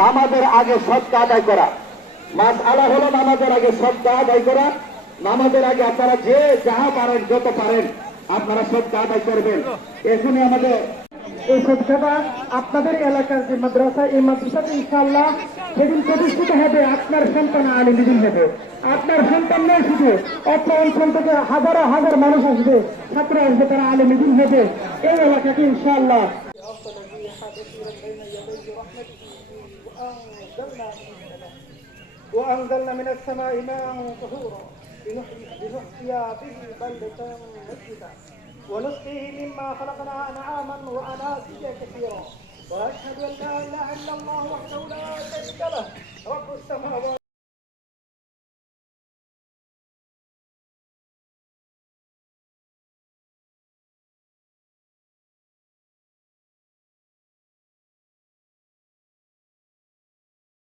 নামাজের আগে সৎকা আদায় করা। মাস আলা হলো নামাজের আগে সৎকা আদায় করা। নামাজের আগে আপনারা যে যাহা পারেন, যত পারেন, আপনারা সৎকা আদায় করবেন। এখানে আমাদের এই সদকাটা আপনাদের এলাকার যে মাদ্রাসা, এই মাদ্রাসাতে ইনশাআল্লাহ সেদিন প্রতিষ্ঠিত হবে, আপনার সন্তান আলিমিদিন হবে। আপনার সন্তান নয় শুধু অত্র অঞ্চল থেকে হাজারো হাজার মানুষ আসবে, ছাত্র আসবে, তারা আলিমিদিন হবে। এই এলাকাকে ইনশাআল্লাহ وأنزلنا من السماء ماء طهورا لنحيي به بلدة ميتا ونسقيه مما خلقنا أنعاما وأناسيا كثيرا. وأشهد أن لا إله إلا الله